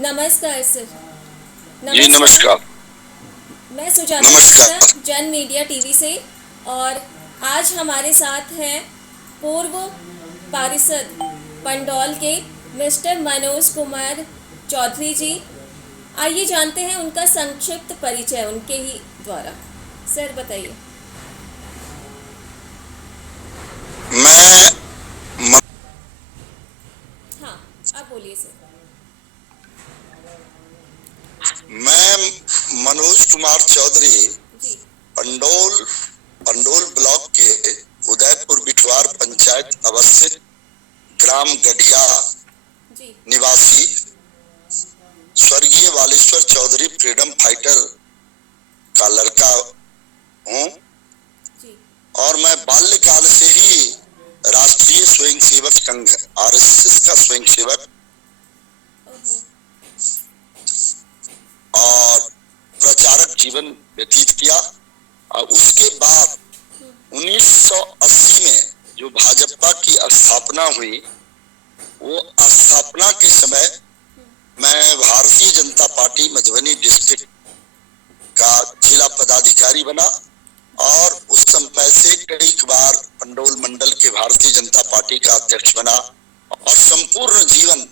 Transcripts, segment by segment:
नमस्कार सर। जी नमस्कार। नमस्कार। मैं सुजाता गुप्ता, नमस्कार। जन मीडिया टीवी से। और आज हमारे साथ हैं पूर्व पारिषद पंडौल के मिस्टर मनोज कुमार चौधरी जी। आइए जानते हैं उनका संक्षिप्त परिचय उनके ही द्वारा। सर बताइए। मैं म- हाँ, आप बोलिए सर। मैं मनोज कुमार चौधरी जी। पंडोल पंडोल ब्लॉक के उदयपुर बिठवार पंचायत अवस्थित ग्राम गढ़िया जी। निवासी स्वर्गीय बालेश्वर चौधरी फ्रीडम फाइटर का लड़का हूँ। जी। और मैं बाल्यकाल से ही राष्ट्रीय स्वयंसेवक संघ आरएसएस का स्वयंसेवक ओहो। और प्रचारक जीवन व्यतीत किया। और उसके बाद 1980 में जो भाजपा की स्थापना हुई, वो स्थापना के समय मैं भारतीय जनता पार्टी मधुबनी डिस्ट्रिक्ट का जिला पदाधिकारी बना। और उस समय से कई बार पंडोल मंडल के भारतीय जनता पार्टी का अध्यक्ष बना और संपूर्ण जीवन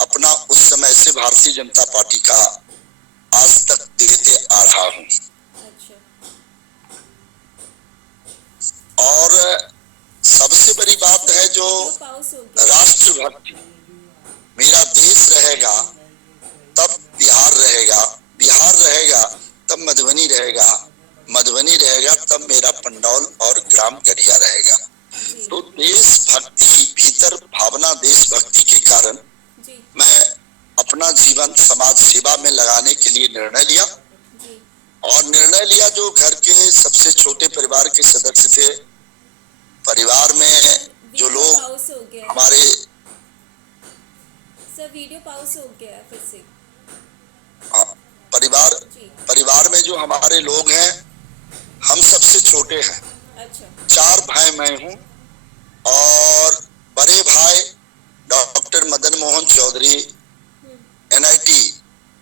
अपना उस समय से भारतीय जनता पार्टी का आज तक देते आ रहा हूँ। अच्छा। और सबसे बड़ी बात है जो वीडियो पॉज हो गया। राष्ट्रभक्ति, मेरा देश रहेगा तब बिहार रहेगा, बिहार रहेगा तब मधुबनी रहेगा, मधुबनी रहेगा तब मेरा पंडौल और ग्राम गढ़िया रहेगा। जी। तो देशभक्ति भीतर भावना, देशभक्ति के कारण जी। मैं अपना जीवन समाज सेवा में लगाने के लिए निर्णय लिया। जी। और निर्णय लिया जो घर के सबसे छोटे परिवार के सदस्य थे, परिवार में जो वीडियो लोग पॉज हो गया है। हमारे सर वीडियो पॉज हो गया है फिर से। परिवार जी। परिवार में जो हमारे लोग हैं, हम सबसे छोटे हैं। अच्छा। 4 भाई मैं हूँ। और बड़े भाई doctor Madan Mohan Chaudhary NIT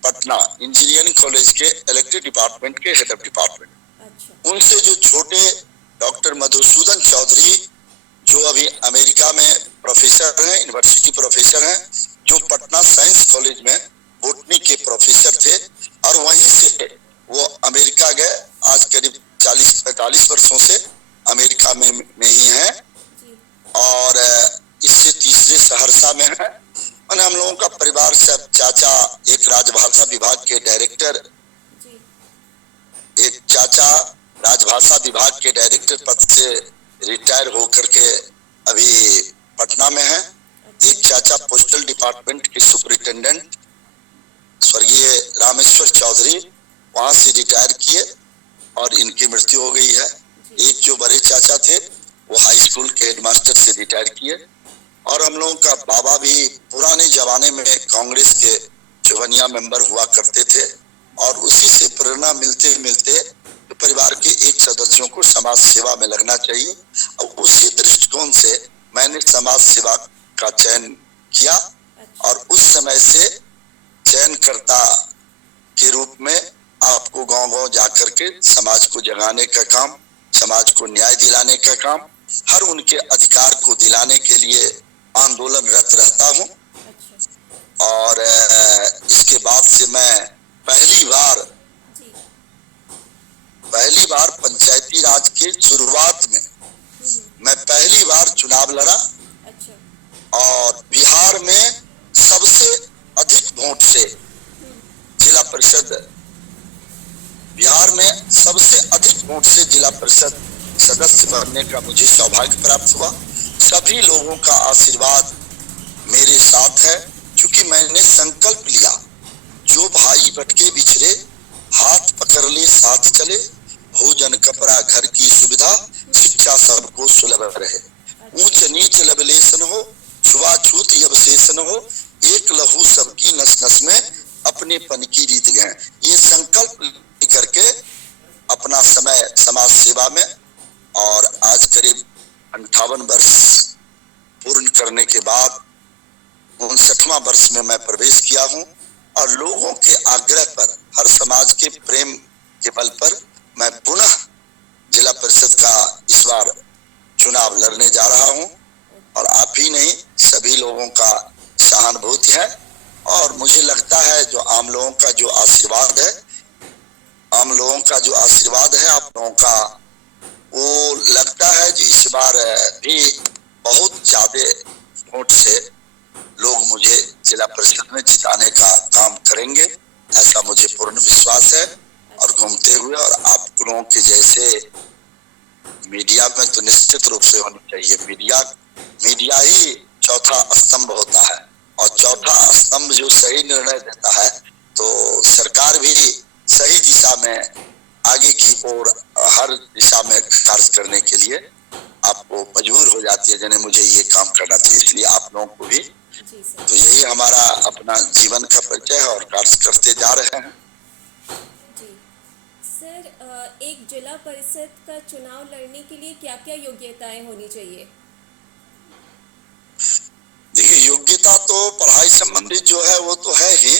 Patna engineering college के इलेक्ट्रिक डिपार्टमेंट के हेड ऑफ डिपार्टमेंट। अच्छा। उनसे जो छोटे डॉक्टर मधुसूदन चौधरी, जो अभी अमेरिका में प्रोफेसर हैं, यूनिवर्सिटी प्रोफेसर हैं, जो पटना साइंस कॉलेज में बोटनी के प्रोफेसर थे। और वहीं से वो अमेरिका गए। आज करीब 40-45 वर्षों से अमेरिका में ही हैं। जी। और इससे तीसरे सहरसा में है। और हम लोगों का परिवार सब, चाचा एक राजभाषा विभाग के डायरेक्टर, जी। एक चाचा राजभाषा विभाग के डायरेक्टर पद से रिटायर होकर के अभी पटना में है। अच्छा। एक चाचा पोस्टल डिपार्टमेंट के सुपरिटेंडेंट स्वर्गीय रामेश्वर चौधरी वहां से रिटायर किए और इनकी मृत्यु हो गई है। जी। एक जो बड़े चाचा थे वो हाई स्कूल के हेडमास्टर से रिटायर किए। और हम लोगों का बाबा भी पुराने जमाने में कांग्रेस के चौवनिया मेंबर हुआ करते थे। और उसी से प्रेरणा मिलते मिलते तो परिवार के एक सदस्यों को समाज सेवा में लगना चाहिए। और उसी दृष्टिकोण से मैंने समाज सेवा का चयन किया। अच्छा। और उस समय से चयनकर्ता के रूप में आपको गांव गांव जाकर के समाज को जगाने का काम, समाज को न्याय दिलाने का काम, हर उनके अधिकार को दिलाने के लिए आंदोलनरत रहता हूं। अच्छा। और इसके बाद से मैं पहली बार जी। पहली बार पंचायती राज के शुरुआत में मैं पहली बार चुनाव लड़ा। अच्छा। और बिहार में सबसे अधिक वोट से जिला परिषद, बिहार में सबसे अधिक वोट से जिला परिषद सदस्य बनने का मुझे सौभाग्य प्राप्त हुआ। सभी लोगों का आशीर्वाद मेरे साथ है, क्योंकि मैंने संकल्प लिया, जो भाई भटके बिछड़े हाथ पकड़ ले साथ चले, भोजन कपड़ा घर की सुविधा शिक्षा सबको सुलभ रहे, ऊंच नीच लबलेशन हो छुआछूत अवशेषण हो, एक लहू सबकी नस नस में अपने पन की रीत गए। ये संकल्प करके अपना समय समाज सेवा में, और आज करीब 58 वर्ष पूर्ण करने के बाद 59वां वर्ष में मैं प्रवेश किया हूँ। और लोगों के आग्रह पर, हर समाज के प्रेम के बल पर मैं पुनः जिला परिषद का इस बार चुनाव लड़ने जा रहा हूं। और आप ही नहीं, सभी लोगों का सहानुभूति है और मुझे लगता है जो आम लोगों का जो आशीर्वाद है, आम लोगों का जो आशीर्वाद है आप लोगों का, वो लगता है कि इस बार भी बहुत ज्यादा वोट से लोग मुझे जिला परिषद में जिताने का काम करेंगे, ऐसा मुझे पूर्ण विश्वास है। और घूमते हुए और आप लोगों के जैसे मीडिया में तो निश्चित रूप से होनी चाहिए। मीडिया ही चौथा स्तंभ होता है और चौथा स्तंभ जो सही निर्णय देता है तो सरकार भी सही दिशा में आगे की ओर हर दिशा में कार्य करने के लिए आपको मजबूर हो जाती है, जिन्हें मुझे ये काम करना चाहिए। इसलिए आप लोगों को भी तो यही हमारा अपना जीवन का परिचय है और कार्य करते जा रहे हैं। जी सर, एक जिला परिषद का चुनाव लड़ने के लिए क्या क्या योग्यताएं होनी चाहिए? देखिए, योग्यता तो पढ़ाई संबंधित जो है वो तो है ही,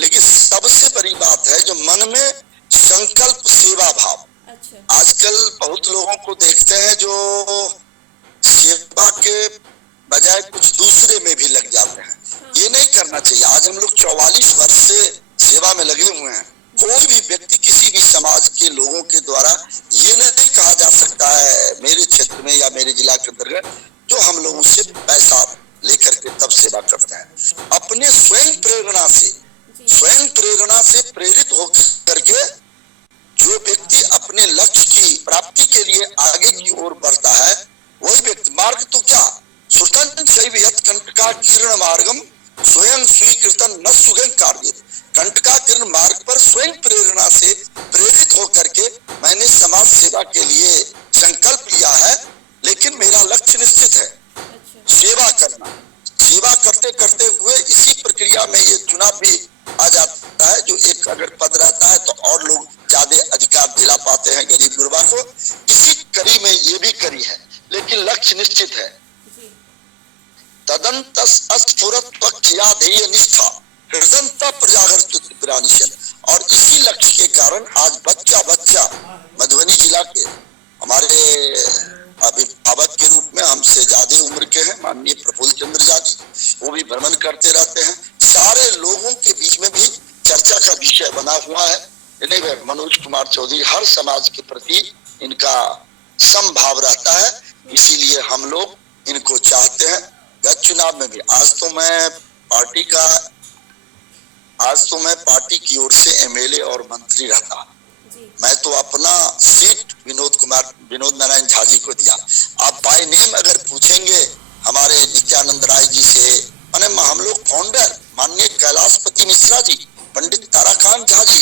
लेकिन सबसे बड़ी बात है जो मन में संकल्प सेवा भाव। अच्छा। आजकल बहुत लोगों को देखते हैं जो सेवा के बजाय कुछ दूसरे में भी लग जाते हैं। हाँ। ये नहीं करना चाहिए। आज हम लोग 44 वर्ष से सेवा में लगे हुए हैं। कोई भी व्यक्ति किसी भी समाज के लोगों के द्वारा ये नहीं कहा जा सकता है मेरे क्षेत्र में या मेरे जिला के अंतर्गत जो हम लोगों से पैसा लेकर के तब सेवा करते हैं। अपने स्वयं प्रेरणा से प्रेरित होकर के जो व्यक्ति अपने लक्ष्य की प्राप्ति के लिए आगे की ओर बढ़ता है वही व्यक्ति मार्ग तो क्या सुतन शैवियत कंटका किरण मार्गम स्वयं स्वीकृतन न सुगम कार्य। कंटका किरण मार्ग पर स्वयं प्रेरणा से प्रेरित होकर के मैंने समाज सेवा के लिए संकल्प लिया है, लेकिन मेरा लक्ष्य निश्चित है। अच्छा। सेवा करना। सेवा करते करते हुए इसी प्रक्रिया में ये चुनाव भी आ जाता है। जो एक अगर पद रहता है तो और लोग ज्यादा अधिकार दिला पाते हैं गरीब गुरबा को। इसी कड़ी में ये भी करी है, लेकिन लक्ष्य निश्चित है। तदंत अस्फुरत ध्येय निष्ठा हृदयता प्रजागर। और इसी लक्ष्य के कारण आज बच्चा मधुबनी जिला के हमारे अभिभावक के रूप में हमसे ज्यादा उम्र के हैं माननीय प्रफुल्ल चंद्र झा जी, वो भी भ्रमण करते रहते हैं। सारे लोगों के बीच में भी चर्चा का विषय बना हुआ है। इन्हें मनोज कुमार चौधरी हर समाज के प्रति इनका समभाव रहता है, इसीलिए हम लोग इनको चाहते हैं। गत चुनाव में भी आज तो मैं पार्टी की ओर से एमएलए और मंत्री रहता। मैं तो अपना सीट विनोद नारायण झा जी को दिया। आप बाय नेम अगर पूछेंगे हमारे नित्यानंद राय जी से, हम लोग फाउंडर माननीय कैलाशपति मिश्रा जी, पंडित ताराकांत झा जी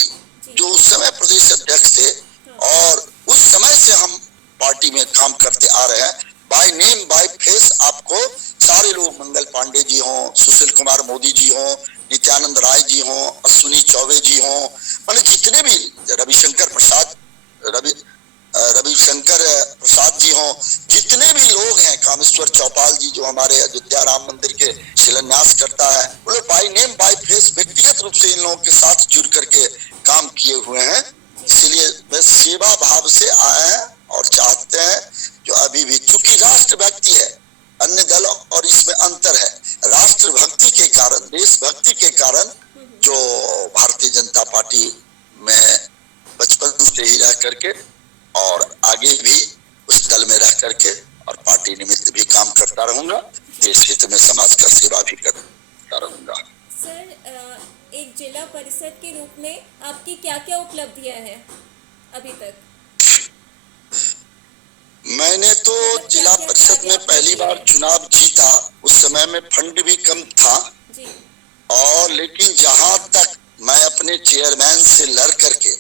जो उस समय प्रदेश अध्यक्ष थे और उस समय से हम पार्टी में काम करते आ रहे हैं। बाय नेम बाय फेस आपको सारे लोग, मंगल पांडे जी हों, सुशील कुमार मोदी जी हों, नित्यानंद राय जी हों, अश्विनी चौबे जी हों, माने जितने भी रविशंकर प्रसाद जी हों, जितने भी लोग हैं, कामेश्वर चौपाल जी जो हमारे अयोध्या राम मंदिर के शिलान्यास करता है, वो लोग बाय नेम बाय फेस व्यक्तिगत रूप से इन लोगों के साथ जुड़ करके काम किए हुए हैं। इसलिए वे सेवा भाव से आए हैं और चाहते हैं जो अभी भी, चूंकि राष्ट्र भक्ति है, अन्य दल और इसमें अंतर है। राष्ट्र भक्ति के कारण, देशभक्ति के कारण जो भारतीय जनता पार्टी में बचपन से ही रह करके और आगे भी उस दल में रह करके और पार्टी निमित्त भी काम करता रहूंगा। देश हित में समाज का सेवा भी करता रहूंगा। सर, एक जिला परिषद के रूप में आपकी क्या क्या उपलब्धियां हैं अभी तक? मैंने तो जिला परिषद में पहली बार चुनाव जीता। उस समय में फंड भी कम था जी। और लेकिन जहां तक मैं अपने चेयरमैन से लड़ करके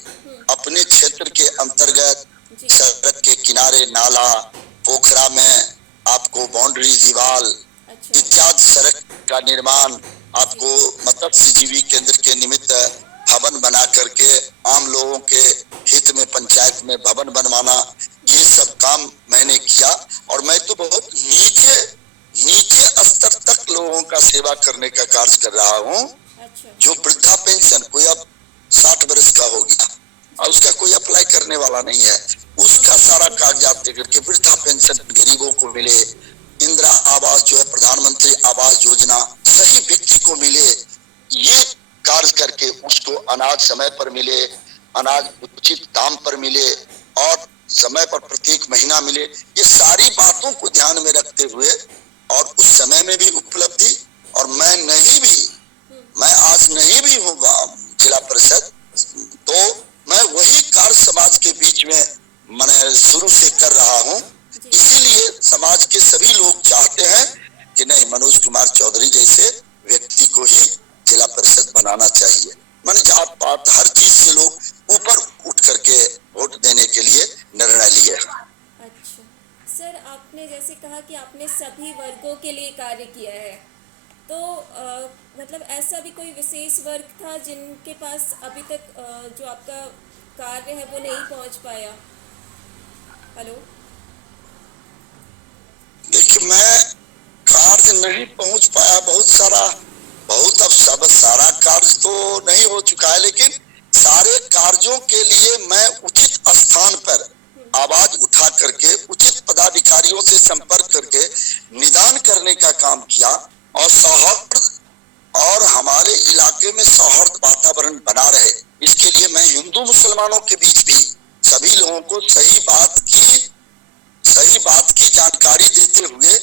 अपने क्षेत्र के अंतर्गत सड़क के किनारे नाला, पोखरा में आपको बाउंड्री दीवार इत्यादि सड़क का निर्माण, आपको मत्स्य जीवी केंद्र के निमित्त भवन बना करके आम लोगों के हित में पंचायत में भवन बनवाना, ये सब काम मैंने किया। और मैं तो बहुत नीचे स्तर तक लोगों का सेवा करने का कार्य कर रहा हूँ। अच्छा। जो वृद्धा पेंशन, कोई अब 60 वर्ष का हो गया और उसका कोई अप्लाई करने वाला नहीं है, उसका सारा कागजात लेकर के वृद्धा पेंशन गरीबों को मिले, इंदिरा आवास जो है प्रधानमंत्री आवास योजना सही व्यक्ति को मिले, ये कार्य करके उसको अनाज समय पर मिले, अनाज उचित दाम पर मिले और समय पर प्रत्येक महीना मिले, ये सारी बातों को ध्यान में रखते हुए और उस समय में भी उपलब्धि, और मैं आज नहीं भी होगा जिला परिषद, तो मैं वही कार्य समाज के बीच में मैंने शुरू से कर रहा हूँ। इसीलिए समाज के सभी लोग चाहते हैं कि नहीं, मनोज कुमार चौधरी जैसे व्यक्ति को ही जिला परिषद बनाना चाहिए। मैंने जात पात हर चीज से लोग ऊपर उठ करके वोट देने के लिए निर्णय लिए। अच्छा सर, आपने जैसे कहा कि आपने सभी वर्गों के लिए कार्य किया है, तो मतलब ऐसा भी कोई विशेष वर्ग था जिनके पास अभी तक जो आपका कार्य है वो नहीं पहुंच पाया? हेलो। देखिए, मैं कार्य नहीं पहुंच पाया, बहुत अब सब सारा कार्य तो नहीं हो चुका है, लेकिन सारे कार्यों के लिए मैं उचित स्थान पर आवाज उठा करके उचित पदाधिकारियों से संपर्क करके निदान करने का काम किया और सौहार्द और हमारे इलाके में सौहार्द वातावरण बना रहे, इसके लिए मैं हिंदू मुसलमानों के बीच भी सभी लोगों को सही बात की जानकारी देते हुए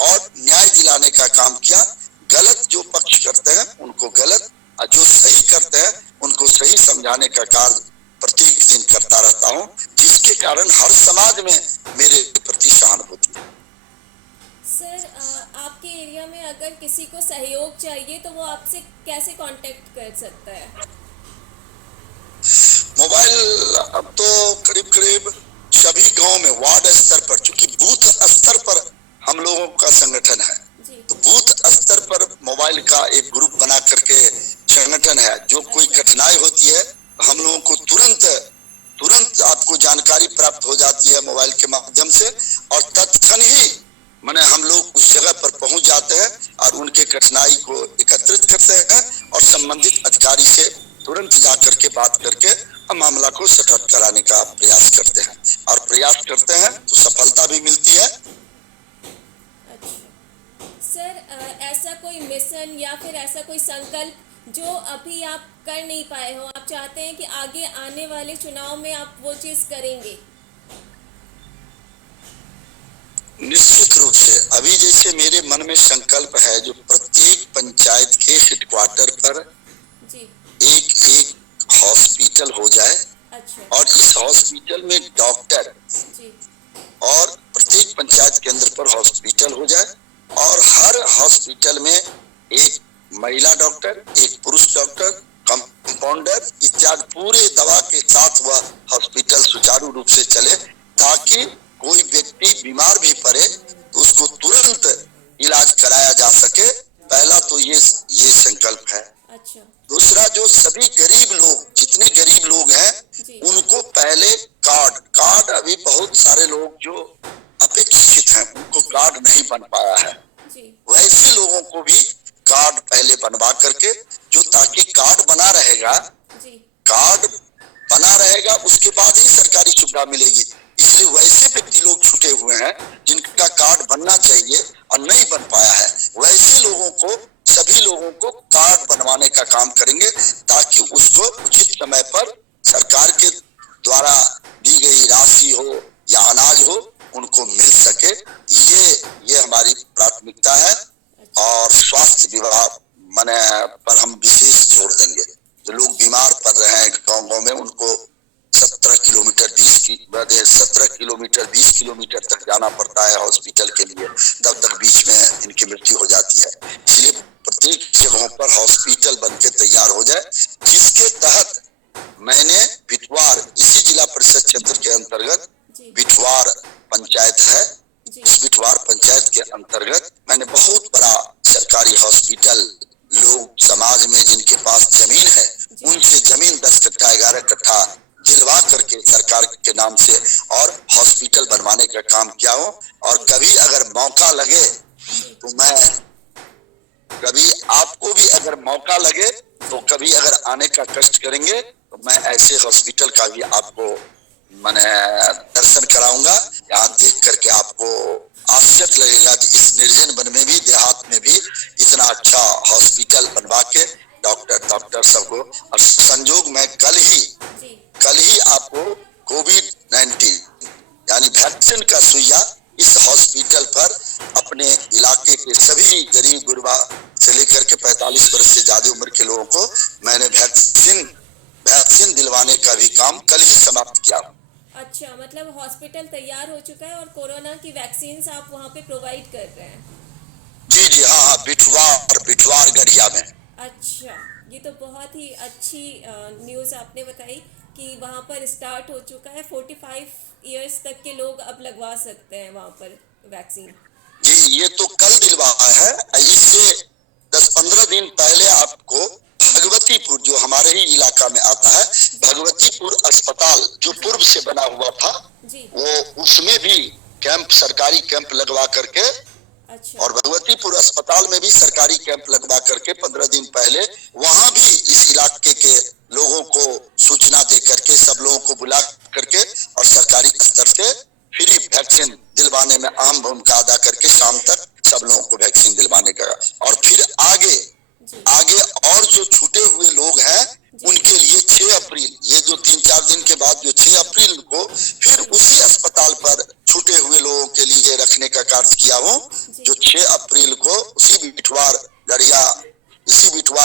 और न्याय दिलाने का काम किया। गलत जो पक्ष करते हैं उनको गलत और जो सही करते हैं उनको सही समझाने का कार्य प्रत्येक दिन करता रहता हूं, जिसके कारण हर समाज में मेरे प्रति सहानुभूति है। सर, आपके एरिया में अगर किसी को सहयोग चाहिए तो वो आपसे कैसे कांटेक्ट कर सकता है? मोबाइल अब तो करीब सभी गांव में वार्ड स्तर पर, चूंकि बूथ स्तर पर हम लोगों का संगठन है, तो बूथ स्तर पर मोबाइल का एक ग्रुप बना करके संगठन है। जो कोई कठिनाई होती है हम लोगों को तुरंत आपको जानकारी प्राप्त हो जाती है मोबाइल के माध्यम से, और तत्क्षण ही माने हम लोग उस जगह पर पहुंच जाते हैं और उनके कठिनाई को एकत्रित करते हैं और संबंधित अधिकारी से तुरंत जाकर के बात करके हम मामला को सेटल कराने का प्रयास करते हैं, और प्रयास करते हैं तो सफलता भी मिलती है। अच्छा सर, ऐसा कोई मिशन या फिर ऐसा कोई संकल्प जो अभी आप कर नहीं पाए हो, आप चाहते हैं कि आगे आने वाले चुनाव में आप वो चीज करेंगे? निश्चित रूप से अभी जैसे मेरे मन में संकल्प है, जो प्रत्येक पंचायत के हेडक्वार्टर पर एक हॉस्पिटल हो जाए। अच्छा। और इस हॉस्पिटल में डॉक्टर और प्रत्येक पंचायत केंद्र पर हॉस्पिटल हो जाए, और हर हॉस्पिटल में एक महिला डॉक्टर, एक पुरुष डॉक्टर, कंपाउंडर इत्यादि पूरे दवा के साथ वह हॉस्पिटल सुचारू रूप से चले, ताकि कोई व्यक्ति बीमार भी पड़े तो उसको तुरंत इलाज कराया जा सके। पहला तो ये संकल्प है। अच्छा। दूसरा, जो सभी गरीब लोग, जितने गरीब लोग हैं उनको पहले कार्ड अभी बहुत सारे लोग जो अपेक्षित हैं उनको कार्ड नहीं बन पाया है, वैसे लोगों को भी कार्ड पहले बनवा करके, जो ताकि कार्ड बना रहेगा उसके बाद ही सरकारी सुविधा मिलेगी। इसलिए वैसे व्यक्ति लोग छूटे हुए हैं जिनका कार्ड बनना चाहिए और नहीं बन पाया है, वैसे लोगों को, सभी लोगों को कार्ड बनवाने का काम करेंगे, ताकि उसको उचित समय पर सरकार के द्वारा दी गई राशि हो या अनाज हो उनको मिल सके। ये हमारी प्राथमिकता है। और स्वास्थ्य विभाग पर हम विशेष जोर देंगे। जो लोग बीमार पड़ रहे हैं गाँव में, उनको 17 किलोमीटर 20 किलोमीटर तक जाना पड़ता है हॉस्पिटल के लिए, तब तक बीच में इनकी मृत्यु हो जाती है। इसलिए प्रत्येक जगहों पर हॉस्पिटल बनके तैयार हो जाए, जिसके तहत मैंने बिटवार, इसी जिला परिषद क्षेत्र के अंतर्गत बिटवार पंचायत है, इस बिटवार पंचायत के अंतर्गत मैंने बहुत बड़ा सरकारी हॉस्पिटल, लोग समाज में जिनके पास जमीन है उनसे जमीन 10 कट्ठा 11 कट्ठा दिलवा करके सरकार के नाम से और हॉस्पिटल बनवाने का काम किया हूँ। और कभी अगर मौका लगे तो मैं, कभी आपको भी अगर मौका लगे तो कभी अगर आने का कष्ट करेंगे तो मैं ऐसे हॉस्पिटल का भी आपको मैंने दर्शन कराऊंगा। यहाँ देख करके आपको आश्चर्य लगेगा कि इस निर्जन वन में भी, देहात में भी इतना अच्छा हॉस्पिटल बनवा के डॉक्टर सबको। और संजोग में कल ही आपको कोविड-19 यानी वैक्सीन का सुइया इस हॉस्पिटल पर अपने इलाके के सभी गरीब गुरबा से लेकर के 45 वर्ष से ज्यादा उम्र के लोगों को मैंने वैक्सीन दिलवाने का भी काम कल ही समाप्त किया। अच्छा, मतलब हॉस्पिटल तैयार हो चुका है और कोरोना की वैक्सीन आप वहाँ पे प्रोवाइड कर रहे हैं? जी हाँ, बिठवार गढ़िया में। अच्छा, ये तो बहुत ही अच्छी न्यूज़ आपने बताई कि वहाँ पर स्टार्ट हो चुका है। 45 इयर्स तक के लोग अब लगवा सकते हैं वहाँ पर वैक्सीन। जी, ये तो कल दिलवाया है। इससे 10-15 दिन पहले आपको भगवतीपुर, जो हमारे ही इलाका में आता है, भगवतीपुर अस्पताल जो पूर्व से बना हुआ था, वो उसमें भी सरकारी कैंप लगवा करके, अच्छा। और भगवतीपुर अस्पताल में भी सरकारी कैंप लगवा करके 15 दिन पहले वहां भी इस इलाके के लोगों को सूचना दे करके, सब लोगों को बुला करके और सरकारी स्तर से फ्री वैक्सीन दिलवाने में अहम भूमिका अदा करके शाम तक सब लोगों को वैक्सीन दिलवाने का। और फिर आगे और जो छूटे हुए लोग हैं उनके लिए 6 अप्रैल, ये जो 3-4 दिन के बाद जो 6 अप्रैल को फिर उसी अस्पताल पर छूटे हुए लोगों के लिए रखने का कार्य किया हूँ। जो 6 अप्रैल को इसी बिठवार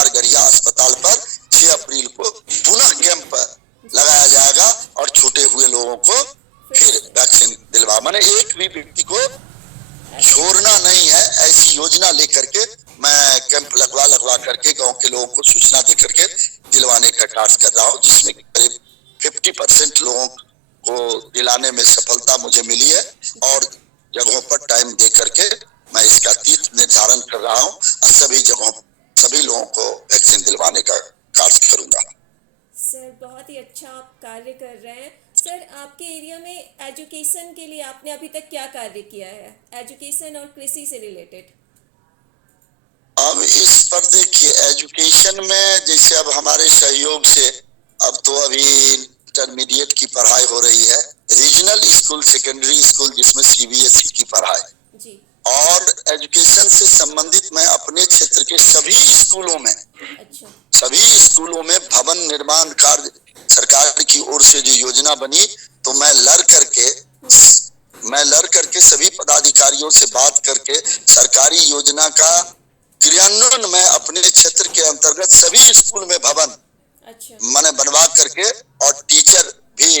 गढ़िया अस्पताल पर 6 अप्रैल को पुनः कैंप लगाया जाएगा और छूटे हुए लोगों को फिर वैक्सीन दिलवा, माने एक भी व्यक्ति को छोड़ना नहीं है। ऐसी योजना लेकर के मैं कैंप लगवा करके गांव के लोगों को सूचना दे करके दिलवाने का कार्य कर रहा हूँ, जिसमें करीब 50% लोगों को दिलाने में सफलता मुझे मिली है। और जगहों पर टाइम दे करके मैं इसका तिथि निर्धारण कर रहा हूँ और सभी लोगों को वैक्सीन दिलवाने का कार्य करूंगा। सर, बहुत ही अच्छा आप कार्य कर रहे हैं। सर, आपके एरिया में एजुकेशन के लिए आपने अभी तक क्या कार्य किया है, एजुकेशन और कृषि से रिलेटेड? अब इस पर देखिए, एजुकेशन में जैसे अब हमारे सहयोग से अब तो अभी इंटरमीडिएट की पढ़ाई हो रही है, रीजनल स्कूल, सेकेंडरी स्कूल जिसमें CBSE की पढ़ाई जी। और एजुकेशन से संबंधित मैं अपने क्षेत्र के सभी स्कूलों में, अच्छा। सभी स्कूलों में भवन निर्माण कार्य सरकार की ओर से जो योजना बनी, तो मैं लड़ करके सभी पदाधिकारियों से बात करके सरकारी योजना का क्रियान्वयन मैं अपने क्षेत्र के अंतर्गत सभी स्कूल में भवन मैंने बनवा करके और टीचर भी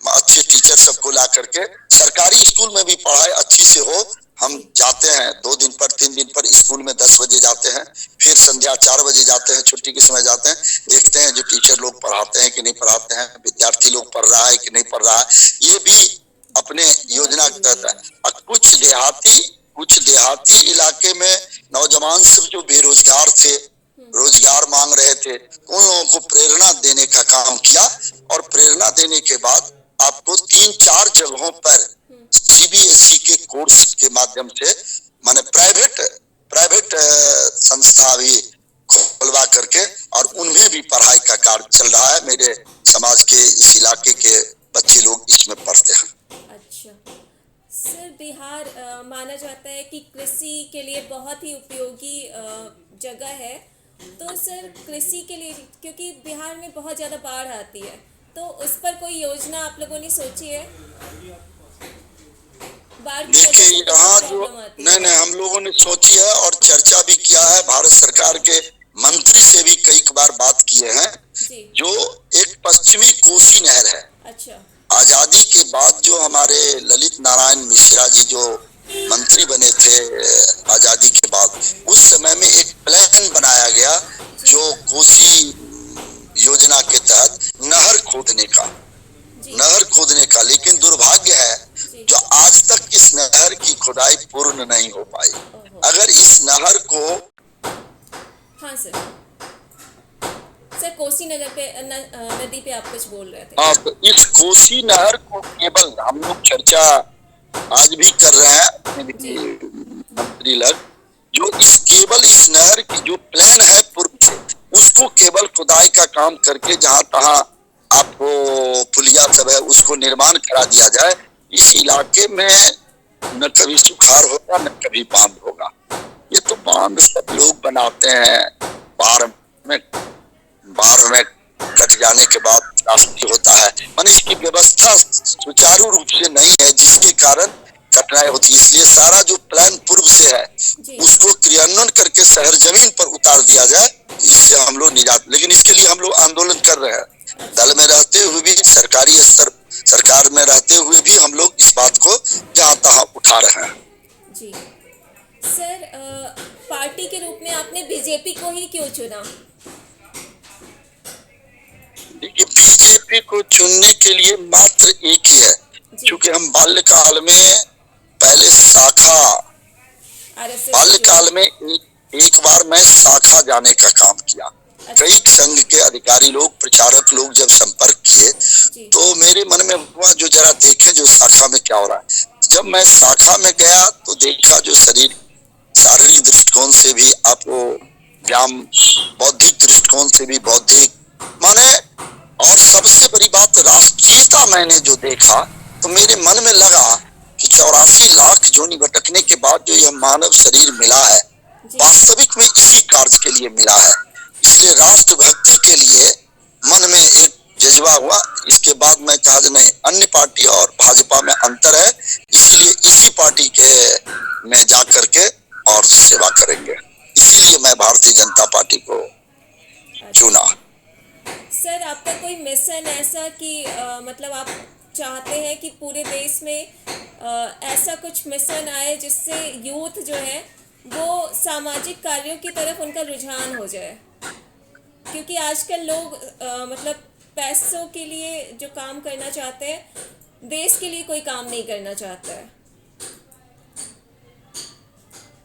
अच्छे टीचर सबको ला करके सरकारी स्कूल में भी पढ़ाई अच्छी से हो। हम जाते हैं 2 दिन पर 3 दिन पर स्कूल में 10 बजे जाते हैं, फिर संध्या 4 बजे जाते हैं, छुट्टी के समय जाते हैं, देखते हैं जो टीचर लोग पढ़ाते हैं कि नहीं पढ़ाते हैं, विद्यार्थी लोग पढ़ रहा है कि नहीं पढ़ रहा है, ये भी अपने योजना के तहत है। और कुछ देहाती इलाके में नौजवान सब जो बेरोजगार थे, रोजगार मांग रहे थे, उन लोगों को प्रेरणा देने का काम किया। और प्रेरणा देने के बाद आपको 3-4 जगहों पर CBSE के कोर्स के माध्यम से माने प्राइवेट संस्था भी खोलवा करके और उनमें भी पढ़ाई का कार्य चल रहा है। मेरे समाज के इस इलाके के बच्चे लोग इसमें पढ़ते हैं। अच्छा सर, बिहार माना जाता है कि कृषि के लिए बहुत ही उपयोगी जगह है, तो सर कृषि के लिए, क्योंकि बिहार में बहुत ज़्यादा बाढ़ आती है, तो उस पर कोई योजना आप लोगों ने सोची है? देखिए यहाँ जो नहीं हम लोगों ने सोची है और चर्चा भी किया है, भारत सरकार के मंत्री से भी कई बार बात किए हैं। जो एक पश्चिमी कोसी नहर है, अच्छा, आजादी के बाद जो हमारे ललित नारायण मिश्रा जी जो मंत्री बने थे आजादी के बाद, उस समय में एक प्लान बनाया गया जो कोसी योजना के तहत नहर खोदने का, लेकिन दुर्भाग्य है जो आज तक इस नहर की खुदाई पूर्ण नहीं हो पाई। अगर इस नहर को हाँ सर कोसी नदी पे आप कुछ बोल रहे थे। हाँ, तो इस कोसी नहर को केवल हम लोग चर्चा आज भी कर रहे हैं मंत्री लोग, जो केवल इस नहर की जो प्लान है पूर्व से, उसको उसको केवल खुदाई का काम करके जहां तहां आपको पुलिया सब है उसको निर्माण करा दिया जाए। इस इलाके में न कभी सुखाड़ होगा न कभी बांध होगा। ये तो बांध सब लोग बनाते हैं, बाढ़ में कट जाने के बाद रास्ते होता है, माने इसकी व्यवस्था सुचारू रूप से नहीं है, जिसके कारण कठिनाई होती है। इसलिए सारा जो प्लान पूर्व से है उसको क्रियान्वयन करके शहर जमीन पर उतार दिया जाए, इससे हम लोग निजात। लेकिन इसके लिए हम लोग आंदोलन कर रहे हैं, दल में रहते हुए भी, सरकारी स्तर सरकार में रहते हुए भी हम लोग इस बात को जहाँ तहाँ उठा रहे हैं। जी सर, पार्टी के रूप में आपने बीजेपी को ही क्यों चुना? देखिए, बीजेपी को चुनने के लिए मात्र एक ही है, क्योंकि हम बाल्यकाल में पहले बाल्यकाल में एक बार मैं शाखा जाने का काम किया। कई संघ के अधिकारी लोग, प्रचारक लोग जब संपर्क किए तो मेरे मन में हुआ जो जरा देखें जो शाखा में क्या हो रहा है। जब मैं शाखा में गया तो देखा जो शारीरिक दृष्टिकोण से भी आपको व्यायाम, बौद्धिक दृष्टिकोण से भी बौद्धिक, माने और सबसे बड़ी बात राष्ट्रीयता मैंने जो देखा तो मेरे मन में लगा कि 84 लाख जोनी भटकने के बाद जो यह मानव शरीर मिला है, वास्तविक में इसी कार्य के लिए मिला है। इसलिए राष्ट्रभक्ति के लिए मन में एक जज्बा हुआ। इसके बाद मैं कहा नहीं, अन्य पार्टी और भाजपा में अंतर है, इसलिए इसी पार्टी के में जा करके और सेवा करेंगे। इसीलिए मैं भारतीय जनता पार्टी को चुना। सर, आपका कोई मिशन ऐसा कि मतलब आप चाहते हैं कि पूरे देश में ऐसा कुछ मिशन आए जिससे यूथ जो है वो सामाजिक कार्यों की तरफ उनका रुझान हो जाए? क्योंकि आजकल लोग मतलब पैसों के लिए जो काम करना चाहते हैं, देश के लिए कोई काम नहीं करना चाहता है।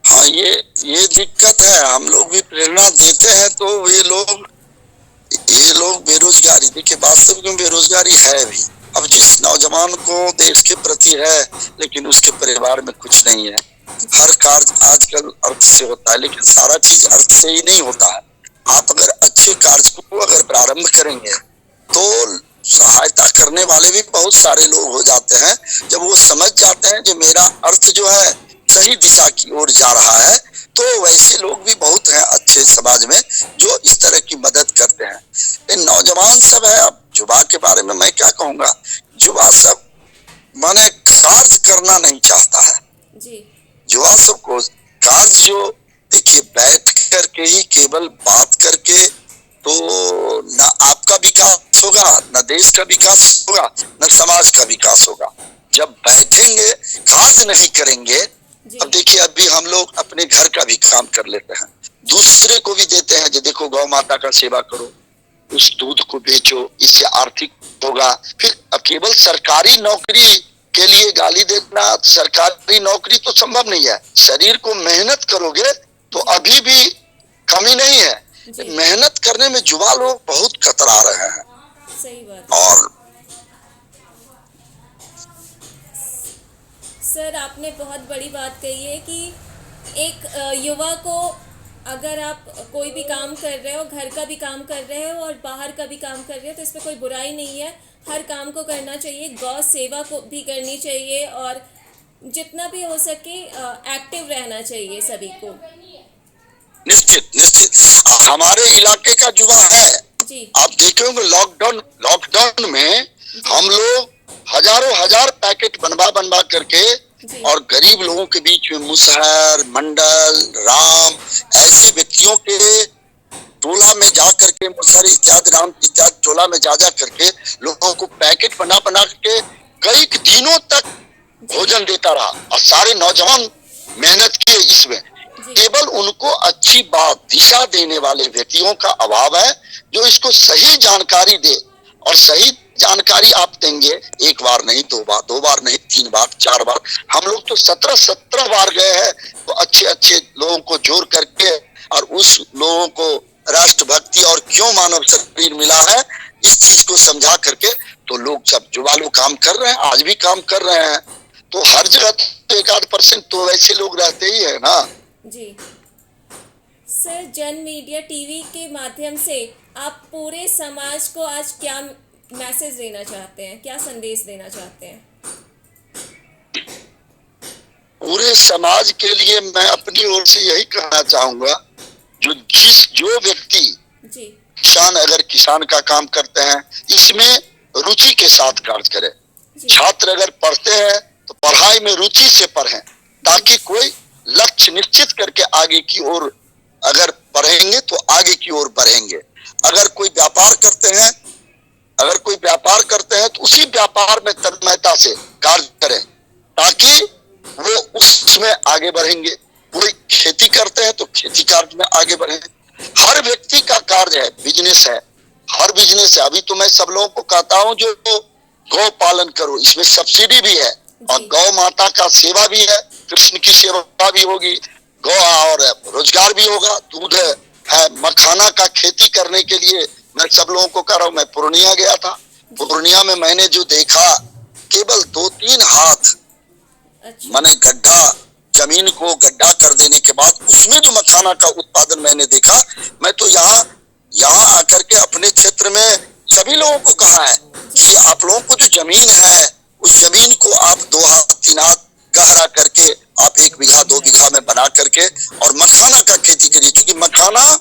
हाँ, ये दिक्कत है। हम लोग भी प्रेरणा देते हैं तो ये लोग बेरोजगारी, देखिए वास्तविक में बेरोजगारी है भी। अब जिस नौजवान को देश के प्रति है लेकिन उसके परिवार में कुछ नहीं है, हर कार्य आजकल अर्थ से होता है, लेकिन सारा चीज अर्थ से ही नहीं होता है। आप अगर अच्छे कार्य को अगर प्रारंभ करेंगे तो सहायता करने वाले भी बहुत सारे लोग हो जाते हैं। जब वो समझ जाते हैं कि मेरा अर्थ जो है सही दिशा की ओर जा रहा है, तो वैसे लोग भी बहुत हैं अच्छे समाज में जो इस तरह की मदद करते हैं। ये नौजवान सब है। अब युवा के बारे में मैं क्या कहूँगा, युवा सब माने कार्य करना नहीं चाहता है जी। युवा सबको कार्य जो, देखिए बैठ करके ही केवल बात करके तो न आपका विकास होगा, न देश का विकास होगा, न समाज का विकास होगा। जब बैठेंगे, कार्य नहीं करेंगे। अब देखिए, अभी हम लोग अपने घर का भी काम कर लेते हैं, दूसरे को भी देते हैं, जो देखो गौ माता का सेवा करो, उस दूध को बेचो, इससे आर्थिक होगा। फिर अब केवल सरकारी नौकरी के लिए गाली देना, सरकारी नौकरी तो संभव नहीं है। शरीर को मेहनत करोगे तो अभी भी कमी नहीं है। मेहनत करने में युवा लोग बहुत कतरा रहे हैं। सही बात। और सर, आपने बहुत बड़ी बात कही है कि एक युवा को, अगर आप कोई भी काम कर रहे हो, घर का भी काम कर रहे हो और बाहर का भी काम कर रहे हो, तो इसमें कोई बुराई नहीं है। हर काम को करना चाहिए, गौ सेवा को भी करनी चाहिए और जितना भी हो सके एक्टिव रहना चाहिए सभी को। निश्चित निश्चित हमारे इलाके का युवा है जी। आप देखेंगे लॉकडाउन में हम लोग हजार पैकेट बनवा करके और गरीब लोगों के बीच में मुसहर, मंडल, राम ऐसे व्यक्तियों के टोला में जा करके, मुसहर इत्यादि, राम इत्यादि टोला में जा करके लोगों को पैकेट बना के कई दिनों तक भोजन देता रहा। और सारे नौजवान मेहनत किए इसमें। केवल उनको अच्छी बात, दिशा देने वाले व्यक्तियों का अभाव है जो इसको सही जानकारी दे। और सही जानकारी आप देंगे, एक बार नहीं, दो बार नहीं, 3 बार 4 बार, हम लोग तो 17 बार गए हैं। तो अच्छे लोगों को जोड़ करके और उस लोगों को राष्ट्रभक्ति और क्यों मानव शरीर मिला है इस चीज को समझा करके तो लोग सब युवा लोग काम कर रहे हैं, आज भी काम कर रहे हैं। तो हर जगह तो 1-8% तो वैसे लोग रहते ही है ना जी। सर, जन मीडिया टीवी के माध्यम से आप पूरे समाज को आज क्या मैसेज देना चाहते हैं, क्या संदेश देना चाहते हैं? पूरे समाज के लिए मैं अपनी ओर से यही कहना चाहूंगा, जो व्यक्ति जी किसान का काम करते हैं, इसमें रुचि के साथ कार्य करें। छात्र अगर पढ़ते हैं तो पढ़ाई में रुचि से पढ़ें, ताकि कोई लक्ष्य निश्चित करके आगे की ओर अगर पढ़ेंगे तो आगे की ओर बढ़ेंगे। अगर कोई व्यापार करते हैं तो उसी व्यापार में तन्मयता से कार्य करें, ताकि वो उसमें आगे बढ़ेंगे। कोई खेती करते हैं तो खेती कार्य में आगे बढ़े। हर व्यक्ति का कार्य है, बिजनेस है, हर बिजनेस है। अभी तो मैं सब लोगों को कहता हूँ जो गौ पालन करो, इसमें सब्सिडी भी है और गौ माता का सेवा भी है, कृष्ण की सेवा भी होगी, गौ और रोजगार भी होगा, दूध है, मखाना का खेती करने के लिए मैं सब लोगों को कह रहा हूँ। मैं पूर्णिया गया था, पूर्णिया में मैंने जो देखा, केवल 2-3 हाथ मैंने जमीन को गड्ढा कर देने के बाद उसमें जो मखाना का उत्पादन मैंने देखा, मैं तो यहाँ आकर के अपने क्षेत्र में सभी लोगों को कहा है कि आप लोगों को जो जमीन है, उस जमीन को आप 2 हाथ 3 हाथ गहरा करके आप 1 बीघा 2 बीघा में बना करके और मखाना का खेती करिए, क्योंकि मखाना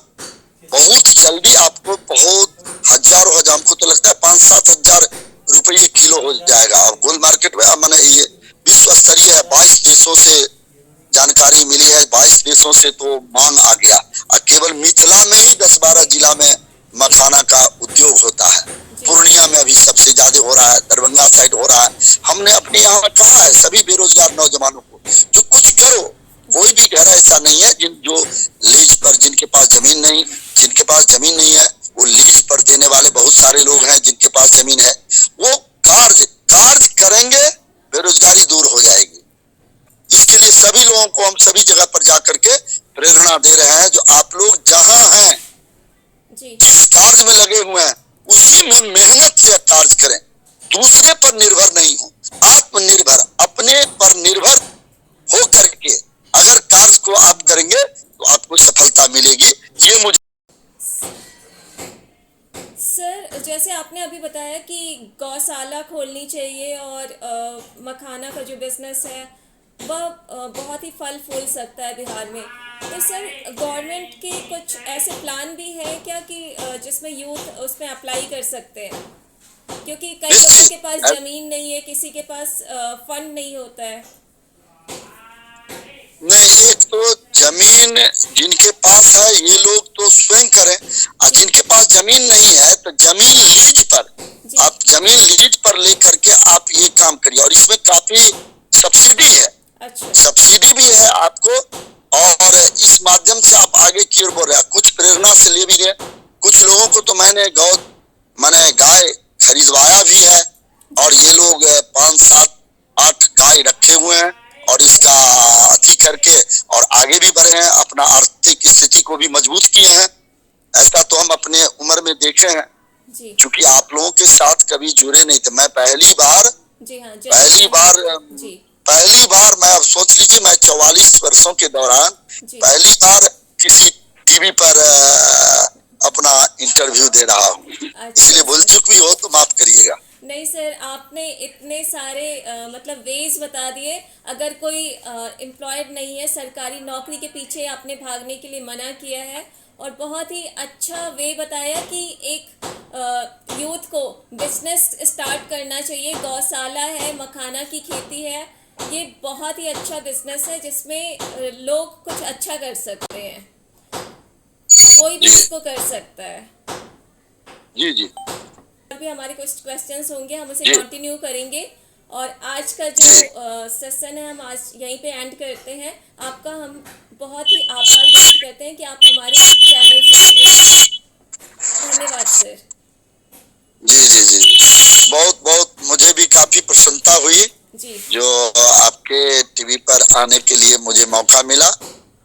बहुत जल्दी आपको बहुत हजारों हमको तो लगता है 5-7 हजार रुपये किलो हो जाएगा। और गोल्ड मार्केट में मैंने ये विश्व स्तरीय है, 22 देशों से जानकारी मिली है, 22 देशों से तो मांग आ गया। और केवल मिथिला में ही 10-12 जिला में मखाना का उद्योग होता है। पूर्णिया में अभी सबसे ज्यादा हो रहा है, दरभंगा साइड हो रहा है। हमने अपने यहाँ कहा है सभी बेरोजगार नौजवानों को जो कुछ करो, कोई भी घर ऐसा नहीं है जो लीज पर, जिनके पास जमीन नहीं है, वो लीज पर देने वाले बहुत सारे लोग हैं जिनके पास जमीन है। वो कार्य करेंगे, बेरोजगारी दूर हो जाएगी। इसके लिए सभी लोगों को हम सभी जगह पर जाकर के प्रेरणा दे रहे हैं, जो आप लोग जहां हैं, जिस कार्य में लगे हुए हैं, उसी में मेहनत से कार्य करें, दूसरे पर निर्भर नहीं हो, आत्मनिर्भर, अपने पर निर्भर हो करके अगर कार्य को आप करेंगे तो आपको सफलता मिलेगी। ये मुझे सर, जैसे आपने अभी बताया कि गौशाला खोलनी चाहिए और मखाना का जो बिजनेस है वह बहुत ही फल फूल सकता है बिहार में, तो सर गवर्नमेंट के कुछ ऐसे प्लान भी है क्या कि जिसमें यूथ उसमें अप्लाई कर सकते हैं? क्योंकि कई लोगों के पास जमीन नहीं है, किसी के पास फंड नहीं होता है। नहीं, एक तो जमीन जिनके पास है ये लोग तो स्वयं करें, और जिनके पास जमीन नहीं है तो जमीन लीज पर लेकर के आप ये काम करिए। और इसमें काफी सब्सिडी है, सब्सिडी भी है आपको, और इस माध्यम से आप आगे की ओर बढ़ रहे हैं। कुछ प्रेरणा से ले भी रहे, कुछ लोगों को तो मैंने गाय खरीदवाया भी है, और ये लोग 5-7-8 गाय रखे हुए हैं और इसका अति करके और आगे भी बढ़े हैं, अपना आर्थिक स्थिति को भी मजबूत किए हैं। ऐसा तो हम अपने उम्र में देखे हैं, क्योंकि आप लोगों के साथ कभी जुड़े नहीं थे। मैं पहली बार मैं, अब सोच लीजिए, मैं 44 वर्षों के दौरान पहली बार किसी टीवी पर अपना इंटरव्यू दे रहा हूँ, इसलिए भूल चूक भी हो तो माफ करिएगा। नहीं सर, आपने इतने सारे मतलब वेज बता दिए। अगर कोई एम्प्लॉयड नहीं है, सरकारी नौकरी के पीछे आपने भागने के लिए मना किया है, और बहुत ही अच्छा वे बताया कि एक यूथ को बिजनेस स्टार्ट करना चाहिए। गौशाला है, मखाना की खेती है, ये बहुत ही अच्छा बिजनेस है जिसमें लोग कुछ अच्छा कर सकते हैं, कोई भी इसको कर सकता है। जी भी हमारे कुछ क्वेश्चंस होंगे, हम उसे कंटिन्यू करेंगे। और आज का जो सेशन है हम आज यहीं पे एंड करते हैं। आपका हम बहुत ही आभार व्यक्त करते हैं कि आप हमारे चैनल से जुड़े। धन्यवाद सर। जी, बहुत मुझे भी काफी प्रसन्नता हुई जो आपके टीवी पर आने के लिए मुझे मौका मिला,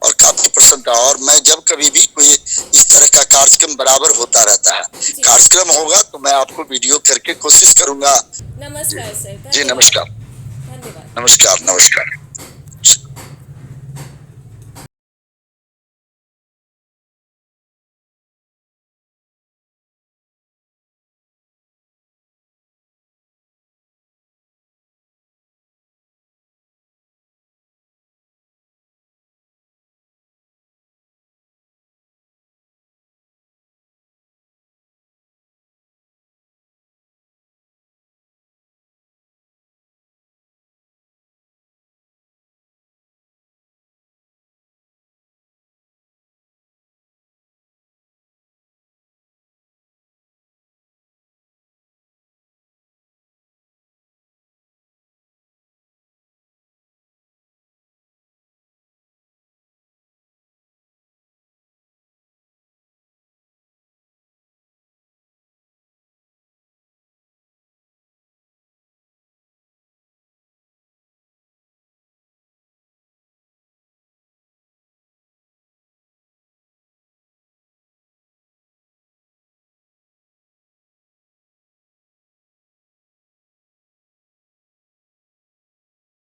और काफी प्रसन्नता। और मैं जब कभी भी कोई इस तरह का कार्यक्रम बराबर होता रहता है, कार्यक्रम होगा तो मैं आपको वीडियो करके कोशिश करूंगा। नमस्कार सर। जी नमस्कार। धन्यवाद। नमस्कार।